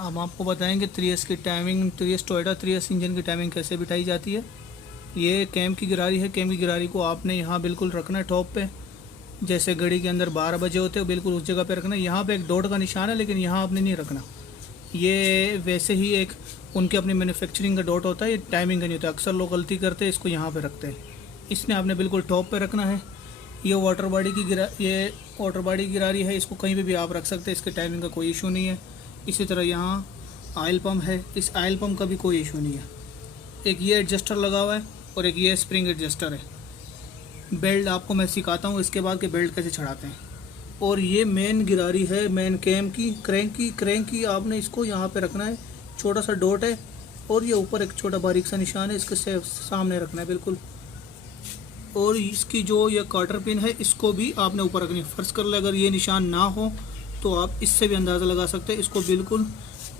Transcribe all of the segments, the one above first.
हम आपको बताएंगे 3S की timing, 3S Toyota 3S engine की टाइमिंग कैसे बिठाई जाती है। ये कैम की गिरारी है। कैम की गिरारी को आपने यहाँ बिल्कुल रखना है टॉप पे, जैसे घड़ी के अंदर 12 बजे होते हैं बिल्कुल उस जगह पे रखना है। यहाँ पे एक डॉट का निशान है लेकिन यहाँ आपने नहीं रखना। ये वैसे ही एक उनके अपनी मैन्युफैक्चरिंग का डॉट होता है, ये टाइमिंग का नहीं होता। अक्सर लोग गलती करते हैं, इसको यहाँ पे रखते हैं। इसने आपने बिल्कुल टॉप पे रखना है। ये वाटर बॉडी की गिरारी है, इसको कहीं पे भी आप रख सकते हैं, इसके टाइमिंग का कोई इशू नहीं है। इसी तरह यहाँ ऑयल पम्प है, इस ऑयल पम्प का भी कोई इशू नहीं है। एक ये एडजस्टर लगा हुआ है और एक ये स्प्रिंग एडजस्टर है। बेल्ट आपको मैं सिखाता हूँ इसके बाद कि बेल्ट कैसे चढ़ाते हैं। और ये मेन गिरारी है, मेन कैम की क्रैंक की आपने इसको यहाँ पे रखना है। छोटा सा डॉट है और ये ऊपर एक छोटा बारीक सा निशान है, इसके सामने रखना है बिल्कुल। और इसकी जो ये कार्टर पिन है इसको भी आपने ऊपर रखनी है। फर्ज कर ले अगर ये निशान ना हो तो आप इससे भी अंदाज़ा लगा सकते हैं। इसको बिल्कुल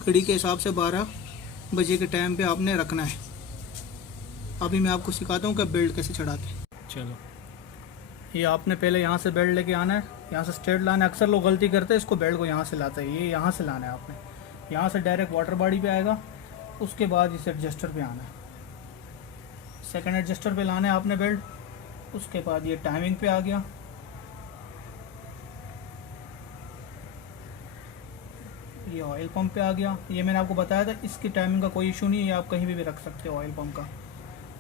घड़ी के हिसाब से 12 बजे के टाइम पे आपने रखना है। अभी मैं आपको सिखाता हूँ कि बेल्ट कैसे चढ़ाते हैं। चलो, ये आपने पहले यहाँ से बेल्ट लेके आना है, यहाँ से स्ट्रेट लाना है। अक्सर लोग गलती करते हैं, इसको बेल्ट को यहाँ से लाते हैं। ये यहाँ से लाना है आपने, यहाँ से डायरेक्ट वाटर बॉडी पे आएगा, उसके बाद इस एडजस्टर पे आना है। सेकंड एडजस्टर पे लाना है आपने बेल्ट, उसके बाद ये टाइमिंग पे आ गया। ये ऑयल पंप पे आ गया। ये मैंने आपको बताया था, इसकी टाइमिंग का कोई इशू नहीं है, ये आप कहीं भी रख सकते हो ऑयल पंप का।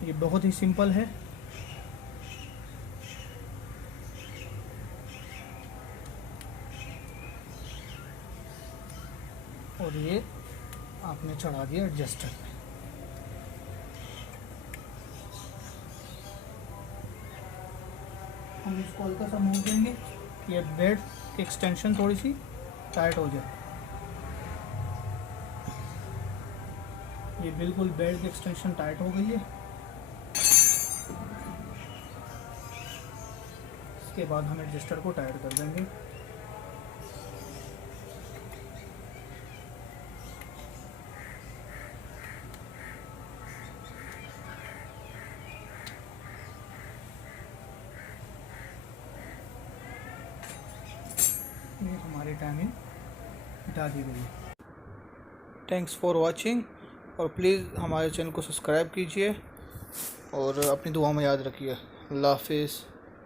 ये बहुत ही सिंपल है। और ये आपने चढ़ा दिया एडजस्टर पे। हम इसको हल्का सा मूव देंगे कि ये बेल्ट की एक्सटेंशन थोड़ी सी टाइट हो जाए। ये बिल्कुल बेल्ट की एक्सटेंशन टाइट हो गई है। इसके बाद हम एडजस्टर को टाइट कर देंगे। ये हमारी टाइमिंग बिठा दी गई है। थैंक्स फॉर वॉचिंग, और प्लीज़ हमारे चैनल को सब्सक्राइब कीजिए और अपनी दुआ में याद रखिए। अल्लाह हाफिज़।